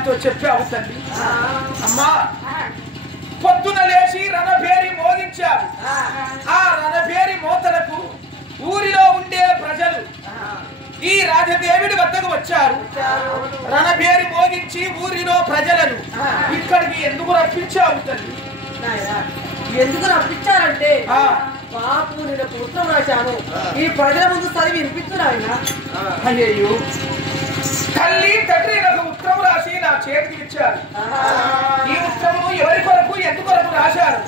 నాతో చెప్పావు తల్లి. అమ్మా పొద్దున లేచి రణభేరి మోగించావు. ఆ రణభేరి మోతలకు ఊరిలో ఉండే ప్రజలు ఈ రాజదేవుడి వద్దకు వచ్చారు. రణభేరి మోగించి ఊరిలో ప్రజలను ఇక్కడికి ఎందుకు రప్పించావు తల్లి? ఎందుకు రప్పించారంటే బాపు నేను ఉత్తరం రాశాను, ఈ ప్రజల ముందు చదివి వినిపిస్తున్నాయన. అయ్యో తల్లి తండ్రి నాకు ఉత్తరం రాసి నా చేతికి ఇచ్చారు. ఈ ఉత్తరం ఎవరి కొరకు ఎందుకొరకు రాశారు?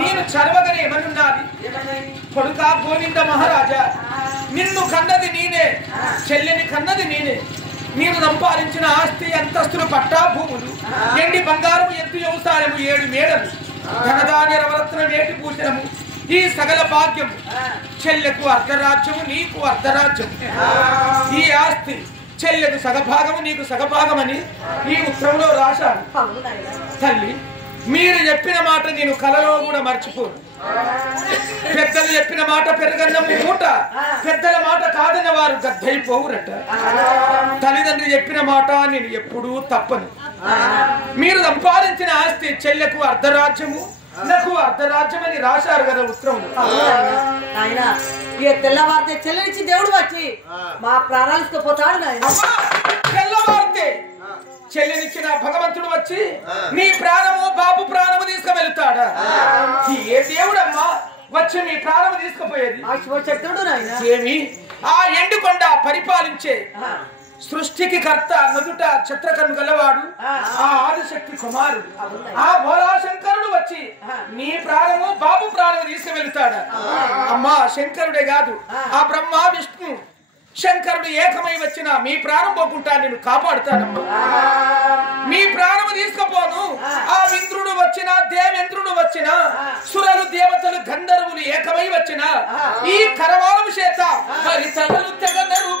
నేను చదవగానే ఏమనున్నది? కొడుకా గోవింద మహారాజా, నిన్ను కన్నది నేనే, చెల్లెని కన్నది నేనే. నేను సంపాదించిన ఆస్తి అంతస్తులు పట్టా భూములు ఎండి బంగారం ఎత్తు వ్యవసాయము 7 మేడలు ధనధాన్య రవరత్న వేటి భూషణము ఈ సకల భాగ్యము. చెల్లెకు అర్ధరాజ్యము, నీకు అర్ధరాజ్యము. ఈ ఆస్తి చెల్లెకు సగభాగము, నీకు సగభాగమని ఈ ఉత్తరంలో రాశాను. తల్లి మీరు చెప్పిన మాట నేను కలలో కూడా మర్చిపోను. పెద్దలు చెప్పిన మాట పెరగన్నము మూట, పెద్దల మాట కాదన్న వారు గద్దయిపోవురట. తల్లిదండ్రులు చెప్పిన మాట నేను ఎప్పుడూ తప్పను. మీరు సంపాదించిన ఆస్తి చెల్లెకు అర్ధరాజ్యము, నాకు అర్ధరాజ్యం అని రాశారు కదా ఉత్తరంలో. ఆయన ఇక తెల్లవారితే చెల్లెనిచ్చి దేవుడు వచ్చి మా ప్రాణాలు పోతాడు. తెల్లవారితే చెల్లెనిచ్చిన భగవంతుడు వచ్చి నీ ప్రాణము బాబు ప్రాణము తీసుకువెళ్తాడా? ఏ దేవుడమ్మా వచ్చి నీ ప్రాణము తీసుకుపోయేది? శివశక్తుడు నాయన. ఏమి ఆ ఎండుకొండ పరిపాలించే సృష్టికి కర్త నదుట చిత్రకర్మ గలవాడు ఆ ఆదిశక్తి కుమారుడు ఆ భోలాశంకరుడు వచ్చి నీ ప్రాణము బాబు ప్రాణము తీసుకువెళ్తాడా? అమ్మా శంకరుడే కాదు, ఆ బ్రహ్మ విష్ణు శంకరుడు ఏకమై వచ్చిన మీ ప్రాణం పోకుండా నేను కాపాడుతానమ్మా. మీ ప్రాణము తీసుకుపోను. ఆ ఇంద్రుడు వచ్చిన, దేవేంద్రుడు వచ్చిన, సురలు దేవతలు గంధర్వులు ఏకమై వచ్చిన ఈ కరవాలము చేత మరి తలలు తెగనరు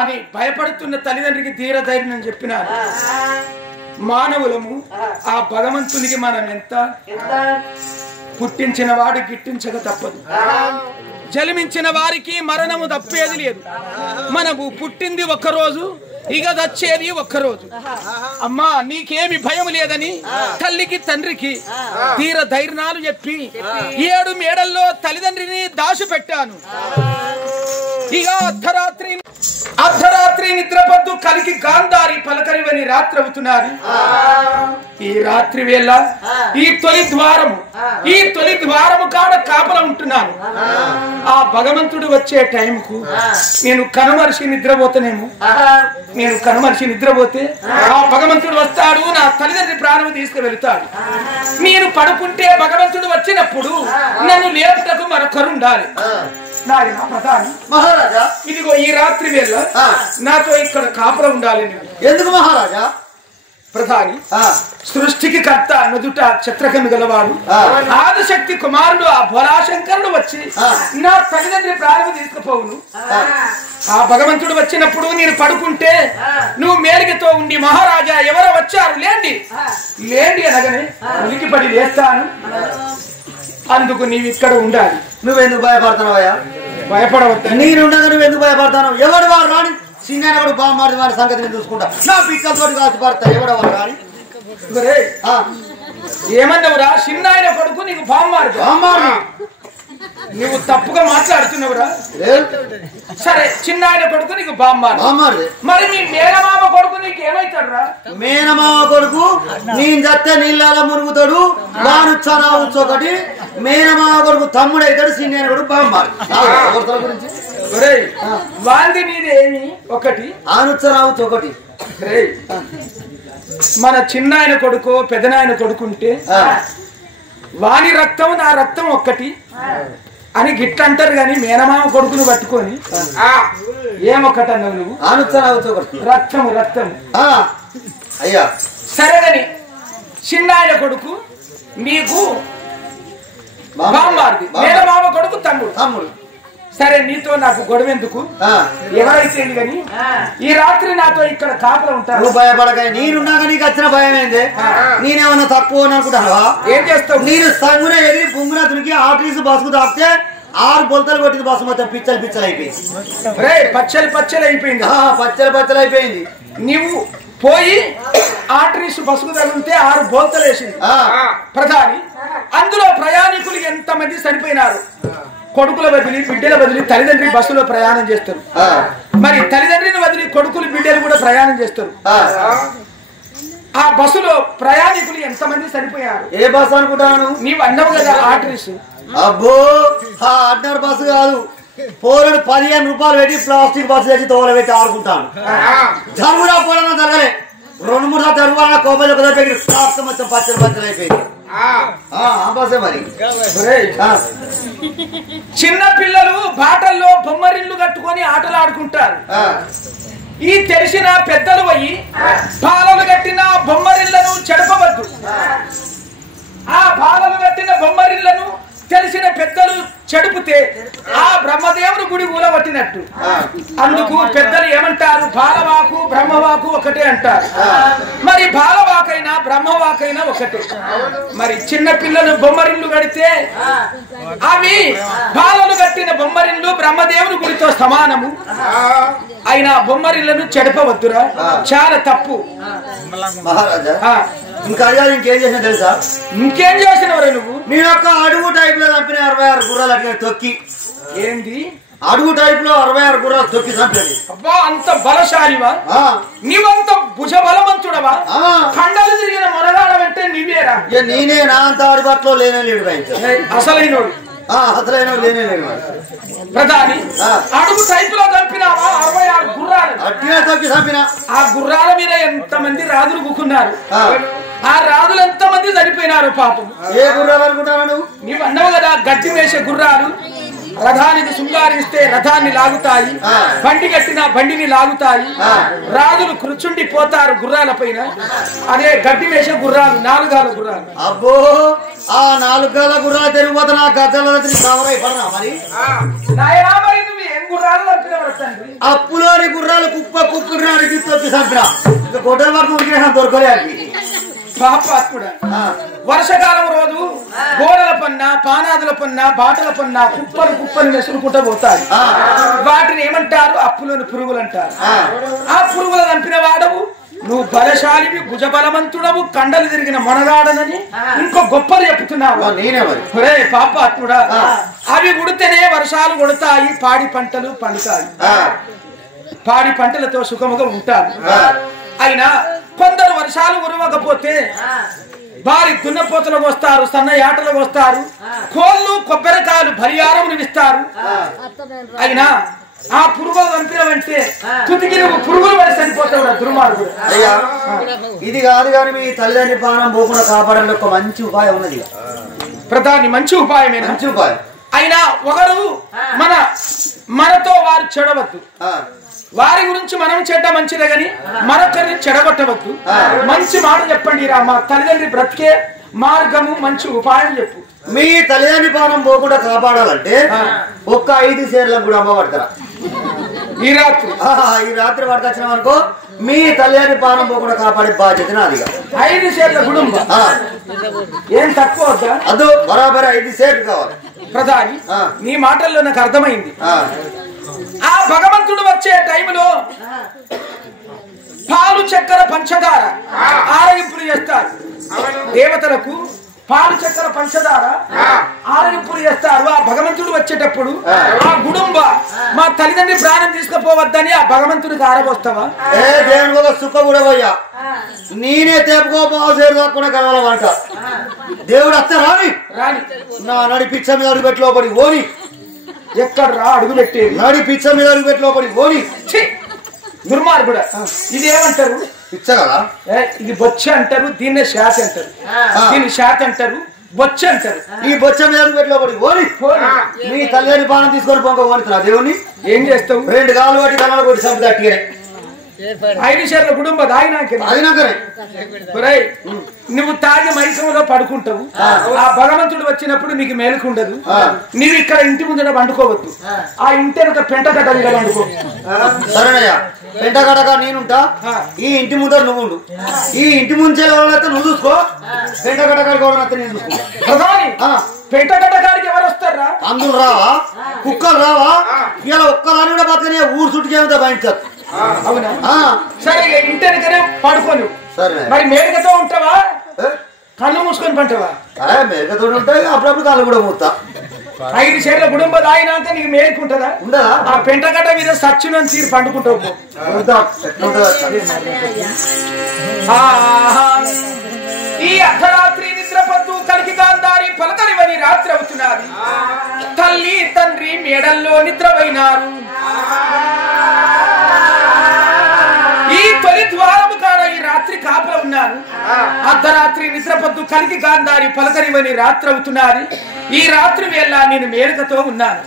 అని భయపడుతున్న తల్లిదండ్రికి ధీర ధైర్యం అని చెప్పినారు. మానవులము ఆ భగవంతునికి మనం ఎంత పుట్టించిన వాడు గిట్టించక తప్పదు. జన్మించిన వారికి మరణము తప్పేది లేదు. మనము పుట్టింది ఒక్కరోజు, ఇక దచ్చేది ఒక్కరోజు. అమ్మా నీకేమి భయం లేదని తల్లికి తండ్రికి ధీర ధైర్యాలు చెప్పి 7 మేడల్లో తల్లిదండ్రిని దాచి పెట్టాను. ఇక అర్ధరాత్రి నిద్రపద్దు కలికి గాంధారి పలకరివని రాత్రి అవుతున్నారు. ఈ రాత్రి వేళ ఈ తొలి ద్వారము కాడ కాపలా ఉంటున్నాను. ఆ భగవంతుడు వచ్చే టైంకు నేను కనుమరిచి నిద్రపోతానేమో. నేను కనుమరిచి నిద్రపోతే ఆ భగవంతుడు వస్తాడు, నా తల్లిదండ్రి ప్రాణం తీసుకువెళ్తాడు. నేను పడుకుంటే భగవంతుడు వచ్చినప్పుడు నన్ను లేపుటకు మరొకరుండాలి. మహారాజా ఇదిగో ఈ రాత్రి వేళ నాతో ఇక్కడ కాపురం ఉండాలి. ఎందుకు మహారాజా? ప్రధాని సృష్టికి కర్త నుదుట చిత్రకన్ను గలవాడు ఆదిశక్తి కుమారుడు ఆ భోలాశంకరుడు వచ్చి నా తల్లిదండ్రి ప్రాణం తీసుకుపోవును. ఆ భగవంతుడు వచ్చినప్పుడు నేను పడుకుంటే నువ్వు మేలికతో ఉండి మహారాజా ఎవరో వచ్చారు లేండి లేండి అనగానే ఉలికిపడి లేస్తాను. అందుకు నీవు ఇక్కడ ఉండాలి. నువ్వెందుకు భయపడుతున్నావయ్యా? భయపడవద్దు. నేనుండగా నువ్వెందుకు భయపడతాను? ఎవడు వాడు రాని సింగానగడు బామ్మారి వారి సంగతి నేను చూసుకుంటా. నా పిక్కలతో కాల్చి పడతా. ఎవడవాడు రాని ఏమన్నావురా? చిన్నాయన కొడుకు నీకు బామ్మారు. నువ్వు తప్పుగా మాట్లాడుతున్నావురా. సరే చిన్న ఆయన కొడుకు నీకు బామ్మారు, మరి మీ మేనమామ కొడుకు నీకు ఏమైతాడు రా? మేనమామ కొడుకు నేను చస్తే నీళ్ళ మురుగుతాడు, వాను చనావచ్చు ఒకటి. మేనమామ కొడుకు తమ్ముడు అవుతాడు, చిన్న కొడుకు బామ్మారు. గురించి వాంది నీది ఏమి ఒకటి, ఆనుచ్చరావచ్చు ఒకటి. మన చిన్న ఆయన కొడుకు పెదనాయన కొడుకుంటే వాని రక్తం నా రక్తం ఒక్కటి అని గిట్ట అంటారు గాని మేనమామ కొడుకును పట్టుకొని ఏమొక్కటి అన్నావు నువ్వు? ఆనుచ్చరావచ్చు ఒకటి, రక్తము రక్తము. అయ్యా సరేగాని చిన్న ఆయన కొడుకు నీకు బామ్మారిది, మేనమామ కొడుకు తమ్ముడు. సరే నీతో నాకు గొడవ ఎందుకు? ఎవరైతే గాని ఈ రాత్రి నాతో ఇక్కడ కాపలా ఉంటారు. నువ్వు భయపడక, నేనున్నాక నీకు వచ్చిన భయం ఏంది? నేనేమన్నా తక్కువ అనుకుంటావా? ఏం చేస్తావు? నేను సంగున ఎగిరి బొంగున దునికి ఆర్టీసీ బస్సుకు తాపితే 6 బొలతలు కొట్టింది బస్సు, మొత్తం పిచ్చలు అయిపోయింది. పచ్చలు అయిపోయింది, పచ్చలు అయిపోయింది. నీవు పోయి ఆర్టీసీ బస్సుకు తగిలితే 6 బోల్తలు వేసింది ప్రధాని. అందులో ప్రయాణికులు ఎంతమంది చనిపోయినారు? కొడుకుల బదిలీ బిడ్డల బదిలీ తల్లిదండ్రి బస్సులో ప్రయాణం చేస్తారు. మరి తల్లిదండ్రిని వదిలి కొడుకులు బిడ్డలు కూడా ప్రయాణం చేస్తారు. ఆ బస్సులో ప్రయాణికులు ఎంతమంది చనిపోయారు? ఏ బస్సు అనుకుంటాను? నీవు అన్నావు కదా ఆర్టీసీ. అబ్బో ఆర్డినరీ బస్సు కాదు, పోరడు 15 రూపాయలు పెట్టి ప్లాస్టిక్ బస్సు తెచ్చి తోల పెట్టి ఆడుకుంటాను. జరుగురా పోవడం జరగలే, 2-3 సార్లు జరుగున కోపం మొత్తం పచ్చలు అయిపోయింది. మరి చిన్న పిల్లలు బాటల్లో బొమ్మరిల్లు కట్టుకొని ఆటలు ఆడుకుంటారు. ఈ తెలిసిన పెద్దలు పోయి బాలలు కట్టిన బొమ్మరిళ్లను చెడపవద్దు. ఆ బాలలు కట్టిన బొమ్మరిళ్లను తెలిసిన పెద్దలు చెడుపుతే ఆ బ్రహ్మదేవుని గుడి ఊలబట్టినట్టు. అందుకు పెద్దలు ఏమంటారు? బాలవాకు బ్రహ్మవాకు ఒకటే అంటారు. మరి బాలవాకైనా బ్రహ్మవాకైనా ఒకటే. మరి చిన్న పిల్లలు బొమ్మరిల్లు కడితే అవి బాలలు కట్టిన బొమ్మరిల్లు బ్రహ్మదేవుని గుడితో సమానము. అయినా బొమ్మరిళ్లను చెడపవద్దురా, చాలా తప్పు. మహారాజా ఇంకేం చేసిన తెలుసా? ఇంకేం చేసినవరా నువ్వు? నీ యొక్క అడుగు టైప్ లో చంపిన 66 గుర్రాలు అడిగిన తొక్కి. ఏంది అడుగు టైప్ లో 66 గుర్రాలు తొక్కి చంపేది. అబ్బా అంత బలశాలివా? నీవంత భుజ బలవంతుడవా? ఖండాలు తిరిగిన మొరగాడమంటే నీవేరా? నేనే నా అంత ఆడిపట్లో లేనే లేడు, అసలైనోడు లేనే లేడు. ప్రధాని అడుగు టైప్ లో చంపినావా 66 గుర్రాలు అట్టిగా తొక్కి చంపిన. ఆ గుర్రాల మీద ఎంతమంది రాజులు కూకున్నారు? ఆ రాజులు ఎంతమంది చనిపోయినారు పాపం. ఏ గుర్రాలు అనుకుంటాను నువ్వు? నీవు అన్నావు కదా గడ్డి వేసే గుర్రాలు రథానికి శృంగారిస్తే రథాన్ని లాగుతాయి, బండి కట్టిన బండిని లాగుతాయి, రాజులు కూర్చుండి పోతారు గుర్రాల పైన. అదే గడ్డి వేసే గుర్రాలు 4 గాల గుర్రాలు. అబ్బో ఆ 4 గాల గుర్రాలు తిరిగిపోతే నా గద్దల పడనా? మరి నువ్వు ఏం గుర్రాలు చంపినవారు తండ్రి? అప్పులోని గుర్రాలు కుప్పకురానికి తొక్కి చంపిన. గొడ్డల వరకు ఉడికిన దొరకలే అది. పాపాత్ముడా, వర్షకాలం రోజు గోడల పన్న పానాదుల పన్న బాటల పన్న కుప్పలు మెసురుకుంటూ పోతాయి. వాటిని ఏమంటారు? అప్పులోని పురుగులు అంటారు. ఆ పురుగులు చంపిన వాడవు నువ్వు, బలశాలివి, భుజ బలవంతుడవు, కండలు తిరిగిన మొనగాడనని ఇంకో గొప్పలు చెప్తున్నావు. ఒరే పాపాత్ముడా, అవి ఉడితేనే వర్షాలు కొడతాయి, పాడి పంటలు పండుతాయి, పాడి పంటలతో సుఖముగా ఉంటారు. అయినా కొందరు వర్షాలు కురవకపోతే భారీ దున్నపోతలకు వస్తారు, సన్న యాటలకు వస్తారు, కోళ్ళు కొబ్బరికాయలు పరిహారం ఇస్తారు. అయినా ఆ పురుగులు చంపినవంటే తుదికి నువ్వు పురుగులు పడి చనిపోతావు దుర్మార్గుడు. అయ్యా ఇది కాదు కానీ మీ తల్లిదండ్రి ప్రాణం పోకుండా కాపాడడానికి ఒక మంచి ఉపాయం ఉన్నది. ప్రధాని మంచి ఉపాయమే, మంచి ఉపాయం. అయినా ఒకరు మనతో వారు చెడవద్దు. వారి గురించి మనం చెడ్డ మంచిదే గాని మరొకరిని చెడగొట్టవద్దు. మంచి మాట చెప్పండి రా, మా తల్లిదండ్రి బ్రతికే మార్గము మంచి ఉపాయం చెప్పు. మీ తల్లిదండ్రి ప్రాణం పోకుండా కాపాడాలంటే ఒక్క 5 షేర్లకు కూడా అమ్మబడతారా? ఈ రాత్రి పట్టుకొచ్చినాం అనుకో, మీ తల్లిదండ్రి ప్రాణం పోకుండా కాపాడే బాధ్యత నాది. 5 షేర్ల కుటుంబం ఏం తక్కువ అదో బరాబర్ 5 షేర్లు కావాలి. ప్రధాని నీ మాటల్లో నాకు అర్థమైంది. ఆ భగవంతుడు వచ్చే టైంలో పాలు చక్కెర పంచదార ఆరగింపులు చేస్తారు. దేవతలకు పాలు చక్కెర పంచదార ఆరగింపులు చేస్తారు. ఆ భగవంతుడు వచ్చేటప్పుడు ఆ గుడుంబ మా తల్లిదండ్రి ప్రాణం తీసుకుపోవద్దని ఆ భగవంతుడికి ఆరబోస్తావా? దేవుని ఒక సుఖ కూడా పోయ్యా నేనే తేపుకోపోసేరు కాకుండా కలవాలంట. దేవుడు అత్త రాని రాని నా నడి పిచ్చ మీద అడుగు పెట్టి లోపడి ఓని ఎక్కడ రా అడుగు పెట్టేది నడి పిచ్చ మీద అడుగు పెట్టి లోపడి ఓని దుర్మార్గుడ. ఇది ఏమంటారు? పిచ్చ కదా. ఇది బొచ్చ అంటారు, దీన్నే శాతి అంటారు. దీన్ని శాతి అంటారు, బొచ్చ అంటారు. ఈ బొచ్చ మీద అడుగు పెట్టి లోపడి ఓని నీ తల్లిని బాణం తీసుకొని పొంగ ఓనితున్నా దేవుని ఏం చేస్తావు? 2 గాలు పట్టి కళ్ళ కొట్టి సంపద అట్టిరే 5 షేర్ల కుటుంబం తాగినాకనే నువ్వు తాగి మైసంలో పడుకుంటావు. ఆ భగవంతుడు వచ్చినప్పుడు నీకు మేలుకుండదు. నీవు ఇక్కడ ఇంటి ముందర వండుకోవద్దు. ఆ ఇంటి వెనక పెంట గడ్డ మీద వండుకో. సరేనయ్యా పెంట గడక నేనుంటా. ఈ ఇంటి ముందర నువ్వు ఉండు. ఈ ఇంటి ముంచే వాళ్ళైతే నువ్వు చూసుకో. పెంట గడకాడికి ఎవరైతే నేను చూసుకుంటా. పెంట గడ్డకాడికి ఎవరు వస్తారా? అందులు రావా, కుక్కలు రావా? ఇలా ఒక్కదాని కూడా బతకనే ఊరు చుట్టుకేమితో భయించారు. అవునా? సరే ఇంటి వెనకనే పడుకోను. మరి మేలుకతో ఉంటావా? కళ్ళు మూసుకొని పంటవా? మేలుకతో ఉంటాయి. అప్పుడప్పుడు కళ్ళు కూడా మూస్తా. 5 షేర్ల కుటుంబం తాగినాక నీకు మేలుకుంటుందా? ఉండదా? ఆ పెంటగడ్డ మీద సచ్చును తీరు పండుకుంటావు. ఈ అర్ధరాత్రి నిద్రపద్దు కలికి గాంధారి పలకరివని రాత్రి అవుతున్నది. తల్లి తండ్రి మేడల్లో నిద్రపోయినారు. ఈ తొలి ద్వారము కాడ ఈ రాత్రి కాపల ఉన్నారు. అర్ధరాత్రి నిద్రపద్దు కలికి గాంధారి పలకరివని రాత్రి అవుతున్నది. ఈ రాత్రి వేళ నేను మేలుకతో ఉన్నాను.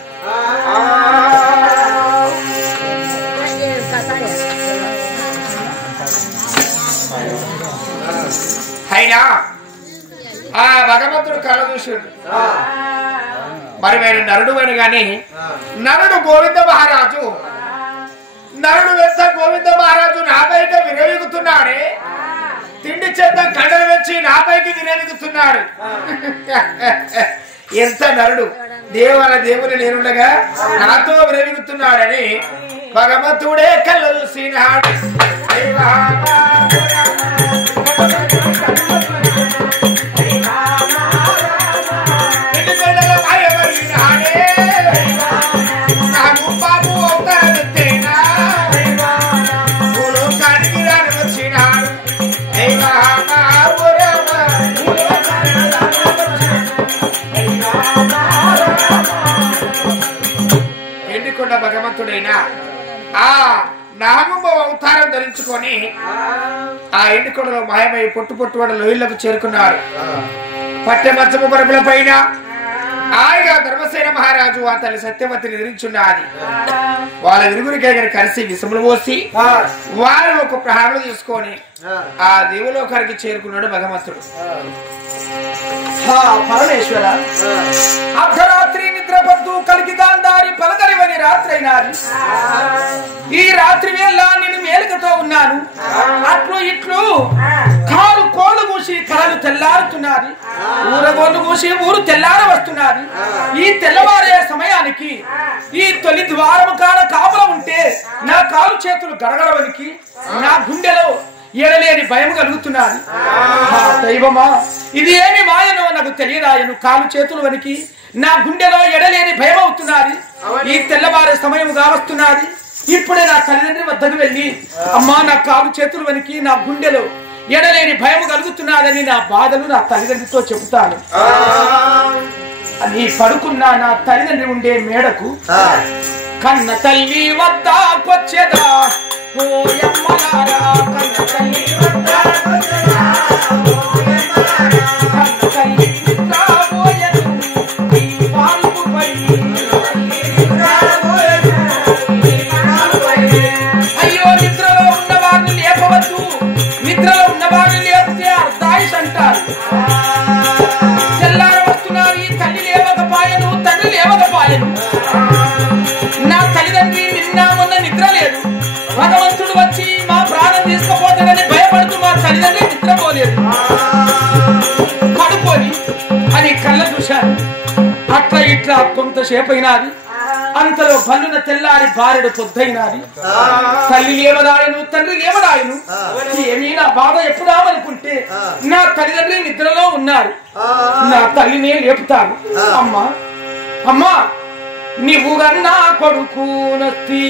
అయినా ఆ భగవంతుడు కళ చూసాడు. మరి నేను నరుడు అని గాని నరుడు గోవింద మహారాజు నరుడు వెంట గోవింద మహారాజు నాపైకి విరవిగుతున్నాడే. తిండి చేద్దాం కండలు వచ్చి నాపైకి విరవిగుతున్నాడు. ఎంత నరుడు దేవాల దేవుని నేనుండగా నాతో విరవిగుతున్నాడని భగవంతుడే కళ్ళ చూసినాడు. ఎండికొండ భగవంతుడైనా ఆ నాగమ్మ అవతారం ధరించుకొని ఆ ఎండికొండలో మాయమై పొట్టు పొట్టువాడ లోయలకు చేరుకున్నారు. పట్టె మంచము పరుపుల పైన హాయిగా ధర్మసేన మహారాజు ఆ తల్లి సత్యవతిని ఎదిరించున్నది. వాళ్ళ ఇరుగురికి కలిసి విషములు పోసి వారు ఒక ప్రాణులు తీసుకొని ఆ దేవులోకానికి చేరుకున్నాడు భగవంతుడు. పరమేశ్వర అర్ధరాత్రి నిద్రపద్దు కలికి గాంధారి పలకరివని రాత్రి అయినారు. ఈ రాత్రి వేళ నేను మేలుకతో ఉన్నాను. అట్లు ఇట్లు కాలు కోలు కూసి కాలు తెల్లారుతున్నది. ఊరగోలు కూసి ఊరు తెల్లార వస్తున్నది. ఈ తెల్లవారే సమయానికి ఈ తొలి ద్వారము కాడ కాపల ఉంటే నా కాలు చేతులు గడగడవనికి నా గుండెలో ఎడలేని భయం కలుగుతున్నది. దైవమా ఇది ఏమి మాయనో నాకు తెలియదాయను. కాలు చేతులు వనికి నా గుండెలో ఎడలేని భయం అవుతున్నది. ఈ తెల్లవారే సమయం కావస్తున్నది. ఇప్పుడే నా తల్లిదండ్రి వద్దకు వెళ్ళి అమ్మా నా కాలు చేతులు వనికి నా గుండెలో ఎడలేని భయం కలుగుతున్నదని నా బాధలు నా తల్లిదండ్రితో చెబుతాను అని పడుకున్న నా తల్లిదండ్రి ఉండే మేడకు కన్న తల్లి వద్దకొచ్చేదా కన్న తల్లి అయ్యో నిద్రలో ఉన్న వారిని లేపవద్దు. నిద్రలో ఉన్న వారిని లేపితే అర్ధాయుష్ అంటారు. తెల్లార వస్తున్నారు. ఈ తల్లి లేవకపోయను తండ్రి లేవకపోయను. నా తల్లిదండ్రి నిన్న మొన్న నిద్ర లేదు. భగవంతుడు వచ్చి మా ప్రాణం తీసుకుపోతాడని భయపడుతూ మా తల్లిదండ్రి నిద్రపోలేదు. పడుకొని అని కళ్ళ చూశాను. అట్లా ఇట్లా కొంతసేపు అయినది. అంతలో బల్లున తెల్లారి భార్యడు పొద్దైనాది తల్లి ఏమదాయను తండ్రి ఏమదాయను ఏమీ నా బాధ ఎప్పుడామనుకుంటే నా తల్లిదండ్రి నిద్రలో ఉన్నారు నా తల్లినే లేపుతాను అమ్మా అమ్మా నీవు గన్నా కొడుకు నొత్తి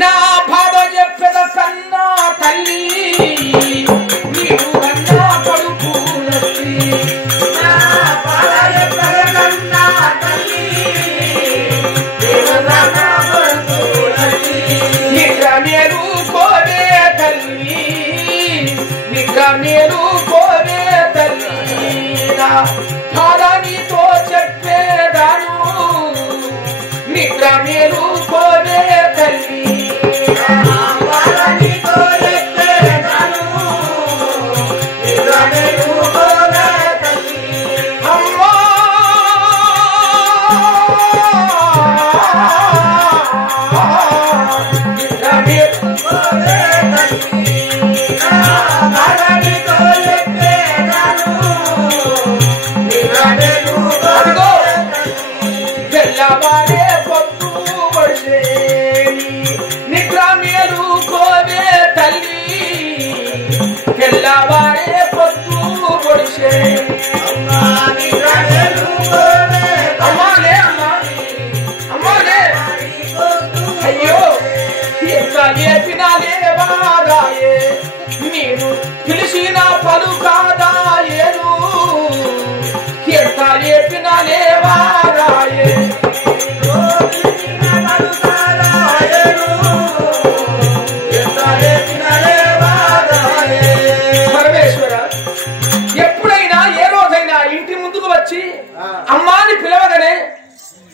నా బాధ చెప్పెద కన్నా తల్లి నీవు గన్నా కొడుకు నొత్తి నా బాధ చెప్పెద కన్నా తల్లి నీవు గన్నా కొడుకు నొత్తి నిద్ర మేలు కోరే తల్లి నిద్ర మేలు కోరే తల్లి నా బాధ నీతో చెప్పేదాను నిద్ర మేలు కోరే తల్లి తెల్లవారే పొద్దు పొడిసే అమ్మాలే అమ్మాలే అయ్యో ఎంత లేపినాలే బాదాయే నేను పిలిచిన పలుకాదాయేను ఎంత లేపినాలే బాదాయే అమ్మాని పిలవగానే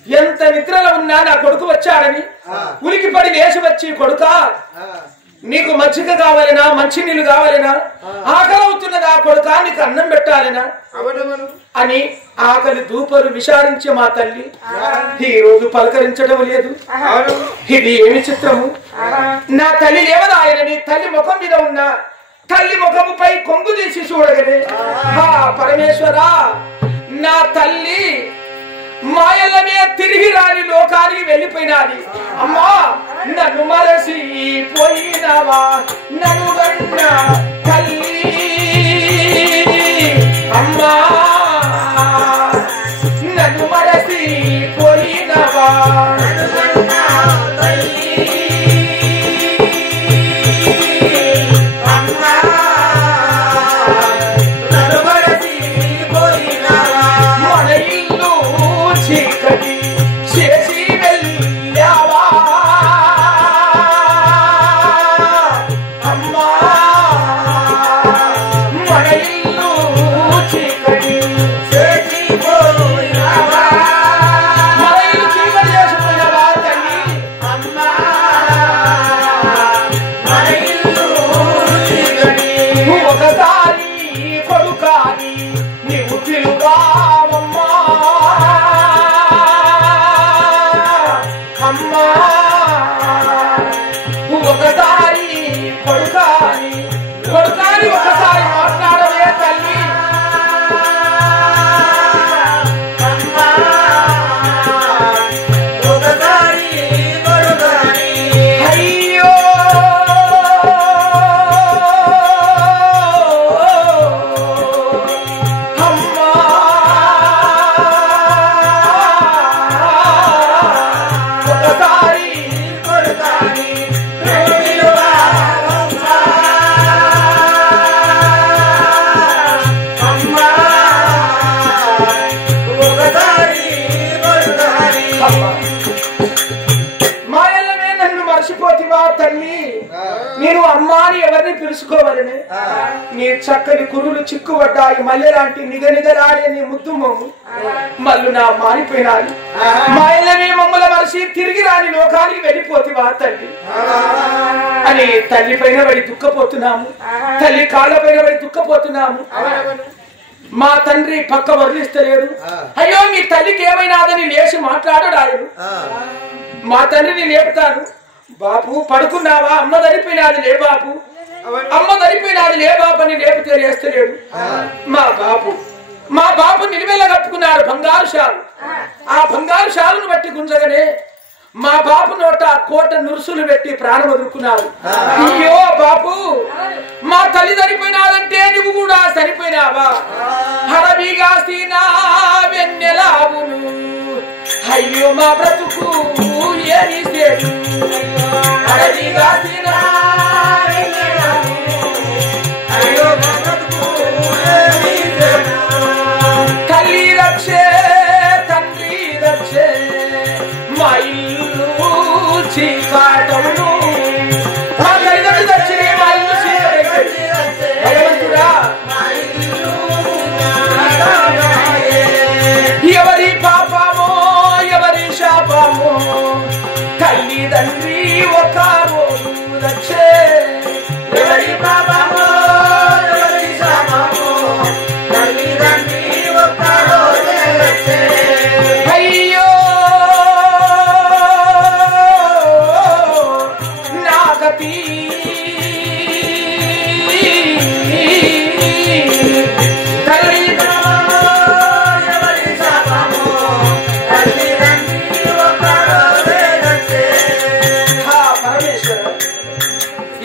ఎంత నిద్రలో ఉన్నా నా కొడుకు వచ్చాడని ఉలికి పడి లేచి వచ్చి కొడుకా నీకు మజ్జిగ కావాలనా మంచి నీళ్లు కావాలనా ఆకలి అవుతున్నదా కొడుకా నీకు అన్నం పెట్టాలనా అని ఆకలి దూపరు విచారించే మా తల్లి ఈ రోజు పలకరించడం లేదు ఇది ఏమి చిత్రము నా తల్లి లేవదాయనని తల్లి ముఖం మీద ఉన్న తల్లి ముఖముపై కొంగు తీసి చూడగనే పరమేశ్వరా నా తల్లి మాయలమే తిరిగి రాని లోకానికి వెళ్ళిపోయినది అమ్మా నన్ను మరసి పోయినవా నన్ను గన్న తల్లి అమ్మా నన్ను మరసి పోయినవా నేను అమ్మాని ఎవరిని పిలుచుకోవాలని నీ చక్కని కురులు చిక్కుబడ్డాయి మల్లె లాంటి నిగనిగలాడే నీ ముద్దు మొమ్ము మల్లు నా మారిపోయినాడు మాయలమే మమ్మల మనిషి తిరిగి రాని లోకానికి వెళ్ళిపోతివా తల్లి అని తల్లి పైన పడి దుఃఖపోతున్నాము తల్లి కాళ్ళ పైన పడి దుఃఖపోతున్నాము మా తండ్రి పక్క వర్ణిస్తలేడు అయ్యో మీ తల్లికి ఏమైనాదని లేచి మాట్లాడాడు ఆయన మా తండ్రిని లేపుతాను బాపు పడుకున్నావా అమ్మ దరిపోయినాది లే బాపు అమ్మ దరిపోయినాది లే బాపు అని లేపితే లేస్తలేడు మా బాపు నిలువెల్ల కట్టుకున్నాడు బంగారు షాలు ఆ బంగారు షాలును బట్టి గుంజగానే మా బాపు నోట కోట నురుసులు పెట్టి ప్రాణం వదులుకున్నాడు. అయ్యో బాపు, మా తల్లి చనిపోయినాదంటే నువ్వు కూడా చనిపోయినావా? హరబిగా సీనా వెన్నెలావును, అయ్యో మా బ్రతుకు ఏమి సేడు. హరబిగా సీనా అయ్యో మా బ్రతుకు ఏమి సేడు. తల్లి రక్షే తండ్రి రక్షే మా ఇల్లు చీకాటవును. మా తల్లిదండ్రులు వచ్చినే మా ఇల్లు చీకటి. భగవంతుడా, ఎవరి పాపమో ఎవరి శాపమో తల్లిదండ్రి ఒక రోజు రక్షే. ఎవరి పాపమో ఎవరి శాపమో తల్లిదండ్రి ఒక రోజు రక్షే. అయ్యో నాగతి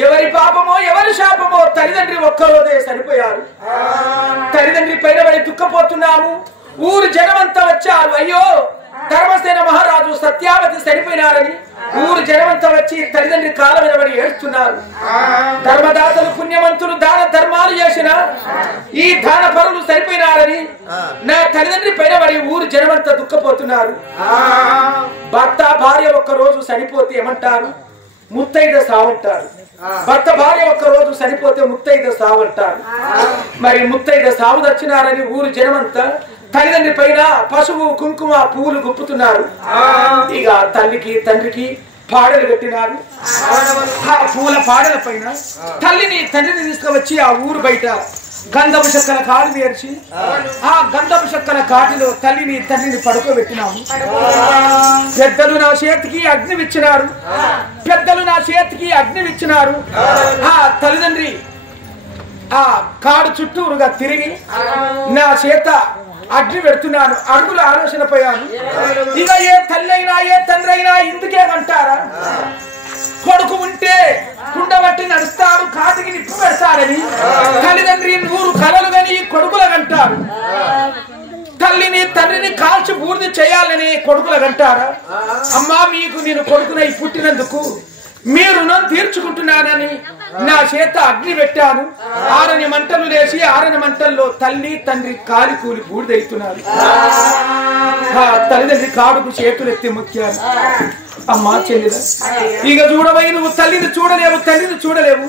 ఎవరి పాపమో ఎవరి శాపమో తల్లిదండ్రి ఒక్కరోజే సరిపోయారు. తల్లిదండ్రి పైన పడి దుఃఖపోతున్నాము. ఊరు జనమంతా వచ్చారు. అయ్యో, ధర్మసేన మహారాజు సత్యావతి చనిపోయినారని ఊరు జనమంతా వచ్చి తల్లిదండ్రి కాళ్ళ మీద పడి ఏడుస్తున్నారు. ధర్మదాతలు పుణ్యవంతులు దాన ధర్మాలు చేసిన ఈ దాన పరులు సరిపోయినారని నా తల్లిదండ్రి పైన పడి ఊరు జనమంతా దుఃఖపోతున్నారు. భర్త భార్య ఒక్క రోజు చనిపోతే ఏమంటారు? ముత్తైద సావంటారు. భర్త భార్య ఒక్క రోజు చనిపోతే ముత్తైద సావంటారు. మరి ముత్తైద సావు దచ్చినారని ఊరు జనమంతా తల్లిదండ్రి పైన పసుపు కుంకుమ పువ్వులు గుప్పుతున్నారు. ఇక తల్లికి తండ్రికి పాడలు కట్టినారు. ఆ పూల పాడల పైన తల్లిని తండ్రిని తీసుకువచ్చి ఆ ఊరు బయట గంధపు చెక్కల కాలు నేర్చి ఆ గంధపు చెక్కల కాటిలో తల్లిని తండ్రిని పడుకోబెట్టినాము. పెద్దలు నా చేతికి అగ్ని ఇచ్చినారు. పెద్దలు నా చేతికి అగ్ని ఇచ్చినారు. ఆ తల్లిదండ్రి ఆ కాడు చుట్టూరుగా తిరిగి నా చేత అగ్ని పెడుతున్నాను. అడుగుల ఆలోచన పోయాను. ఇక ఏ తల్లి అయినా ఏ తండ్రి అయినా ఇందుకే అంటారా? కొడుకు ఉంటే కుండబట్టి నడుస్తాడు, కాటికి నిప్పు పెడతాడని తల్లిదండ్రి 100 కలలు గని కొడుకులకంటారు. తల్లిని తండ్రిని కాల్చి బూర్ది చేయాలని కొడుకులకంటారా? అమ్మా, మీకు నేను కొడుకునై పుట్టినందుకు మీ రుణం తీర్చుకుంటున్నానని నా చేత అగ్ని పెట్టాను. 6 మంటలు లేచి 6 మంటల్లో తల్లి తండ్రి కాలి కూలి బూడిదెత్తున్నారు. తల్లిదండ్రి కాడుకు చేతులెత్తి ముఖ్యాలు. అమ్మా చెల్లిదా, ఇక చూడవై నువ్వు తల్లిని చూడలేవు, తండ్రిని చూడలేవు.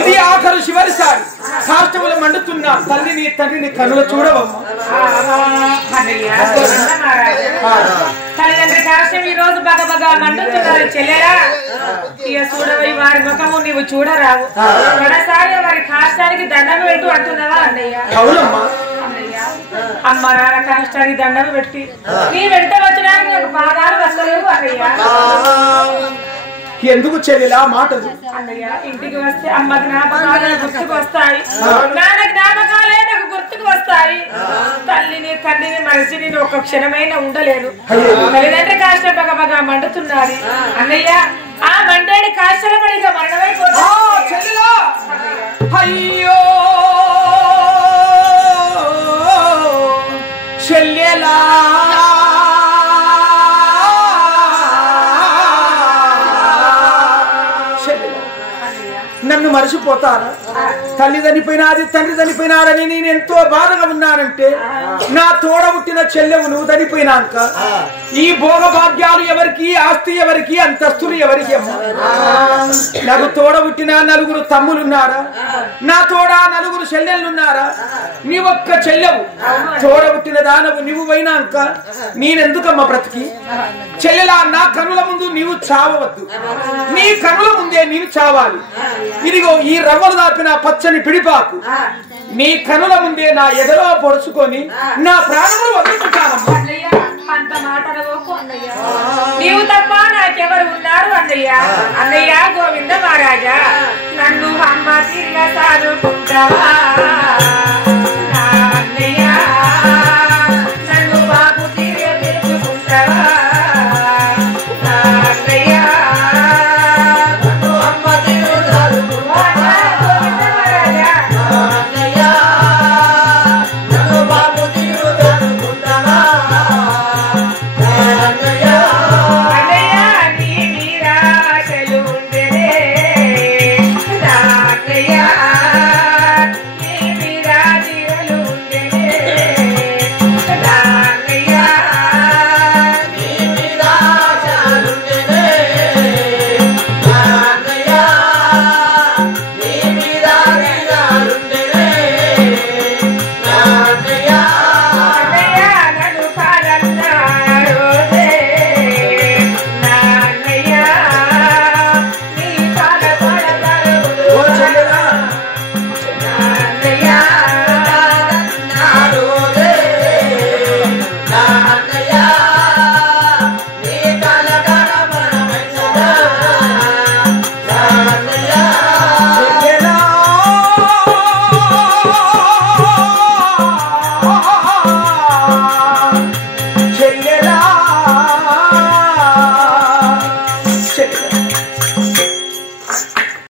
ఇది ఆఖరు చివరిసారి కాష్టములు మండుతున్నా తల్లిని తండ్రిని కనుల చూడవమ్మా. తల్లిదండ్రి కాష్టం ఈ రోజు బగబగా మండుతున్నారు చెల్లెరా. ఇక చూడవై వారి ముఖము నీవు చూడరావు. ఒకసారి వారి కాష్టానికి దండం పెట్టు అంటున్నావా అన్నయ్య? అవునమ్మా. అమ్మ నాన్న కష్టానికి దండం పెట్టి నీ వెంట వచ్చడానికి నాకు పాదాలు వస్తలేవు అన్నయ్య. ఎందుకు చెల్లిలా మాటలు? అన్నయ్య, ఇంటికి వస్తే అమ్మ జ్ఞాపకాలు గుర్తుకు వస్తాయి, నాన్న జ్ఞాపకాలే నాకు గుర్తుకు వస్తాయి. తల్లిని తండ్రిని మనిషి నేను ఒక క్షణమైనా ఉండలేను. తల్లిదండ్రి కాష్టం బగబగా మండుతున్నది అన్నయ్య. ఆ మండేడి కాష్టల పడిగా మరణమైపోతా. అయ్యో చెల్లెలా, నన్ను మరిచిపోతారా? తల్లి చనిపోయినాది తండ్రి చనిపోయినారని నేను ఎంతో బాధగా ఉన్నానంటే నా తోడబుట్టిన చెల్లెవు నువ్వు చనిపోయినాక ఈ భోగభాగ్యాలు ఎవరికి, ఆస్తి ఎవరికి, అంతస్తులు ఎవరికి అమ్మా? నాకు తోడబుట్టిన 9 తమ్ములున్నారా? నా తోడ 9 చెల్లెళ్ళున్నారా? నీ ఒక్క చెల్లెవు తోడబుట్టిన దానవు నువ్వు పోయినాక నేనెందుకమ్మా బ్రతికి? చెల్లెలా, నా కనుల ముందు నీవు చావవద్దు, నీ కనుల ముందే నీవు చావాలి. ఇదిగో ఈ రవ్వలు దాపిన పచ్చని పిడిపాకు నీ కనుల ముందే నా ఎదలో పొడుచుకొని నా ప్రాణములు వదులుకుంటానమ్మా. అంత మాటలవోకు అన్నయ్య, నీవు తప్ప నాకెవరు ఉన్నారు అన్నయ్య? అన్నయ్య గోవింద మహారాజా, నన్ను అమ్మ తిరిగా సాదుకుంటావా?